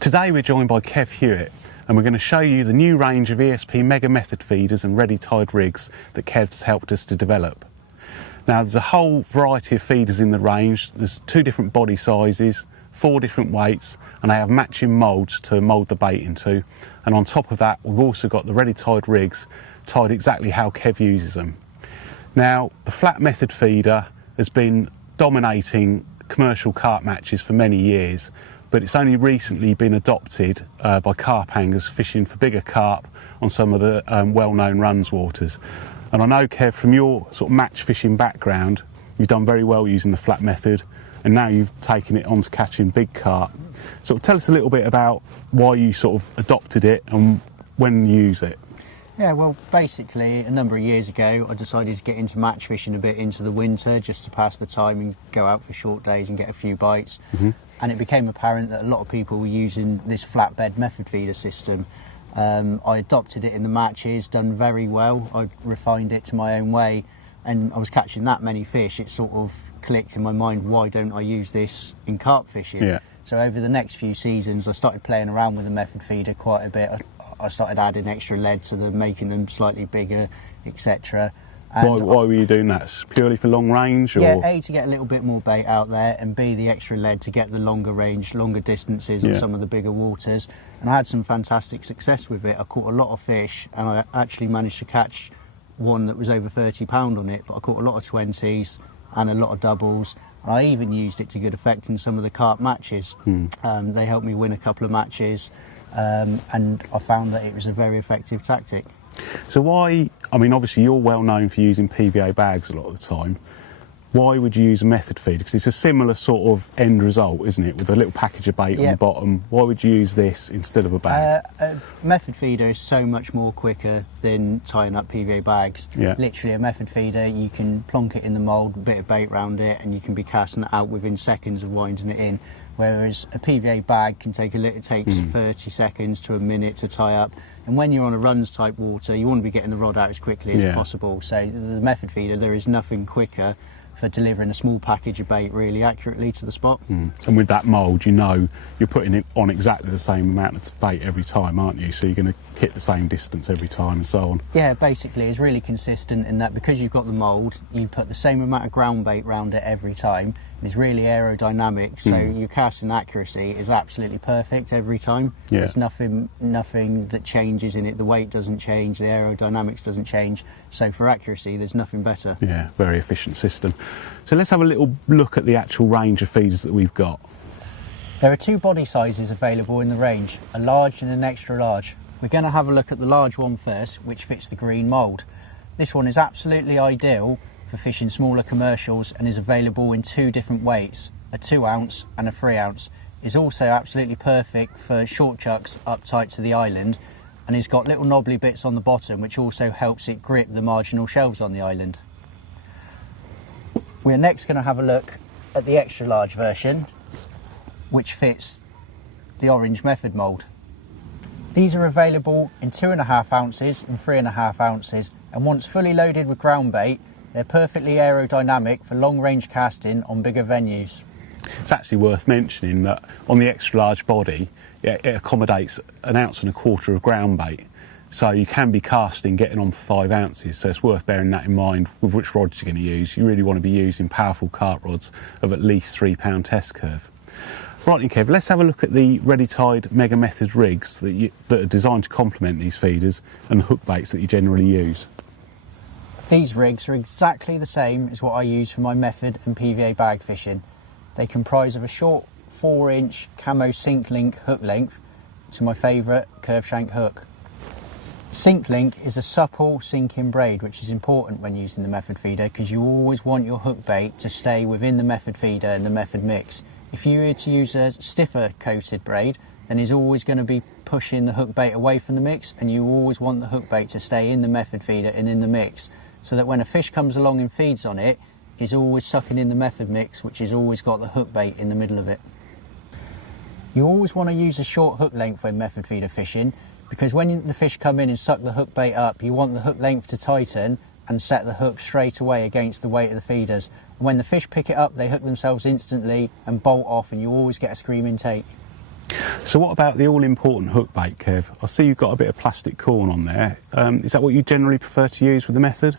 Today we're joined by Kev Hewitt and we're going to show you the new range of ESP Mega Method Feeders and ready tied rigs that Kev's helped us to develop. Now there's a whole variety of feeders in the range. There's 2 different body sizes, 4 different weights, and they have matching moulds to mould the bait into. And on top of that we've also got the ready tied rigs tied exactly how Kev uses them. Now the flat method feeder has been dominating commercial carp matches for many years, but it's only recently been adopted by carp hangers fishing for bigger carp on some of the well-known runs waters. And I know, Kev, from your sort of match fishing background, you've done very well using the flat method, and now you've taken it on to catching big carp. So tell us a little bit about why you sort of adopted it and when you use it. Yeah, well, basically a number of years ago I decided to get into match fishing a bit into the winter just to pass the time and go out for short days and get a few bites. And it became apparent that a lot of people were using this flatbed method feeder system. I adopted it in the matches, done very well. I refined it to my own way, and I was catching that many fish. It sort of clicked in my mind, why don't I use this in carp fishing? Yeah. So over the next few seasons I started playing around with the method feeder quite a bit. I started adding extra lead to them, making them slightly bigger, etc. Why were you doing that? Purely for long range? Or? Yeah, A, to get a little bit more bait out there, and B, the extra lead to get the longer range, longer distances on some of the bigger waters. And I had some fantastic success with it. I caught a lot of fish, and I actually managed to catch one that was over £30 on it, but I caught a lot of 20s and a lot of doubles. And I even used it to good effect in some of the carp matches. They helped me win a couple of matches, and I found that it was a very effective tactic. So why, I mean obviously you're well known for using PVA bags a lot of the time. Why would you use a method feeder? Because it's a similar sort of end result, isn't it? With a little package of bait on the bottom. Why would you use this instead of a bag? A method feeder is so much more quicker than tying up PVA bags. Literally a method feeder, you can plonk it in the mould, a bit of bait around it, and you can be casting it out within seconds of winding it in. Whereas a PVA bag can take it takes 30 seconds to a minute to tie up. And when you're on a runs type water, you want to be getting the rod out as quickly as possible. So the method feeder, there is nothing quicker for delivering a small package of bait really accurately to the spot. And with that mould, you know you're putting it on exactly the same amount of bait every time, aren't you? So you're going to hit the same distance every time and so on. Yeah, basically it's really consistent in that because you've got the mould, you put the same amount of ground bait around it every time. It's really aerodynamic, so your casting accuracy is absolutely perfect every time. There's nothing that changes in it. The weight doesn't change, the aerodynamics doesn't change. So for accuracy, there's nothing better. Yeah, very efficient system. So let's have a little look at the actual range of feeders that we've got. There are 2 body sizes available in the range, a large and an extra large. We're going to have a look at the large one first, which fits the green mould. This one is absolutely ideal for fishing smaller commercials and is available in 2 different weights, a 2 ounce and a 3 ounce. Is also absolutely perfect for short chucks up tight to the island, and it's got little knobbly bits on the bottom which also helps it grip the marginal shelves on the island. We're next going to have a look at the extra large version, which fits the orange method mould. These are available in 2.5 ounces and 3.5 ounces, and once fully loaded with ground bait, they're perfectly aerodynamic for long range casting on bigger venues. It's actually worth mentioning that on the extra large body, it accommodates 1.25 ounces of ground bait. So you can be casting getting on for 5 ounces, so it's worth bearing that in mind with which rods you're going to use. You really want to be using powerful carp rods of at least 3 pound test curve. Right then, Kev, let's have a look at the ready tied Mega Method rigs that are designed to complement these feeders and the hook baits that you generally use. These rigs are exactly the same as what I use for my method and PVA bag fishing. They comprise of a short 4-inch camo sink link hook length to my favourite curve shank hook. Sink link is a supple sinking braid, which is important when using the method feeder because you always want your hook bait to stay within the method feeder and the method mix. If you were to use a stiffer coated braid, then it's always going to be pushing the hook bait away from the mix, and you always want the hook bait to stay in the method feeder and in the mix, so that when a fish comes along and feeds on it, it's always sucking in the method mix, which has always got the hook bait in the middle of it. You always want to use a short hook length when method feeder fishing, because when the fish come in and suck the hook bait up, you want the hook length to tighten and set the hook straight away against the weight of the feeders. And when the fish pick it up, they hook themselves instantly and bolt off, and you always get a screaming take. So what about the all-important hook bait, Kev? I see you've got a bit of plastic corn on there. Is that what you generally prefer to use with the method?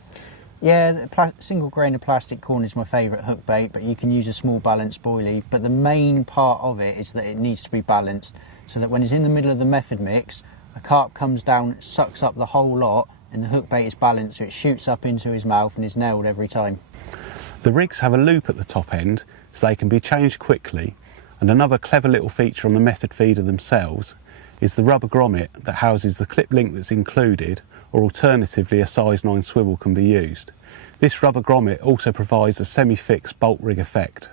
Yeah, the single grain of plastic corn is my favourite hook bait, but you can use a small balanced boilie. But the main part of it is that it needs to be balanced, so that when it's in the middle of the method mix, a carp comes down, sucks up the whole lot, and the hook bait is balanced, so it shoots up into his mouth and is nailed every time. The rigs have a loop at the top end, so they can be changed quickly. And another clever little feature on the method feeder themselves is the rubber grommet that houses the clip link that's included, or alternatively a size 9 swivel can be used. This rubber grommet also provides a semi-fixed bolt rig effect.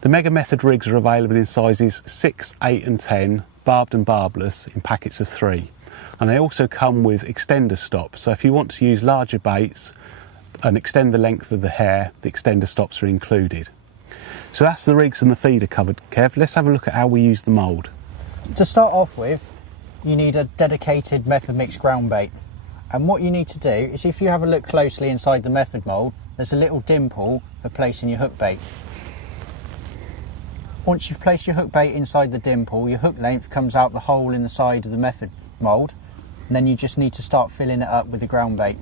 The Mega Method rigs are available in sizes 6, 8 and 10, barbed and barbless, in packets of 3. And they also come with extender stops, so if you want to use larger baits and extend the length of the hair, the extender stops are included. So that's the rigs and the feeder covered, Kev. Let's have a look at how we use the mould. To start off with, you need a dedicated method mix ground bait. And what you need to do is, if you have a look closely inside the method mould, there's a little dimple for placing your hook bait. Once you've placed your hook bait inside the dimple, your hook length comes out the hole in the side of the method mould, and then you just need to start filling it up with the ground bait.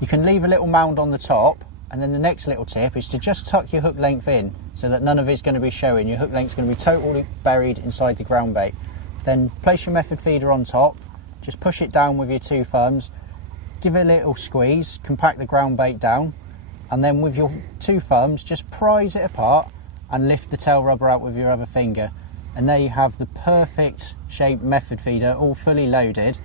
You can leave a little mound on the top, and then the next little tip is to just tuck your hook length in so that none of it's going to be showing. Your hook length's going to be totally buried inside the ground bait. Then place your method feeder on top, just push it down with your 2 thumbs, give it a little squeeze, compact the ground bait down, and then with your 2 thumbs just prise it apart and lift the tail rubber out with your other finger. And there you have the perfect shaped method feeder, all fully loaded.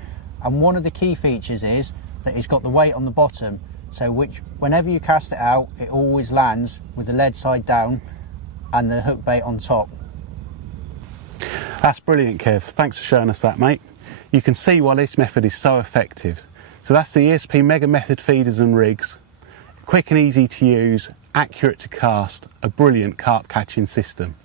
And one of the key features is that it's got the weight on the bottom, so whenever you cast it out, it always lands with the lead side down and the hook bait on top. That's brilliant, Kev. Thanks for showing us that, mate. You can see why this method is so effective. So that's the ESP Mega Method Feeders and rigs. Quick and easy to use, accurate to cast, a brilliant carp catching system.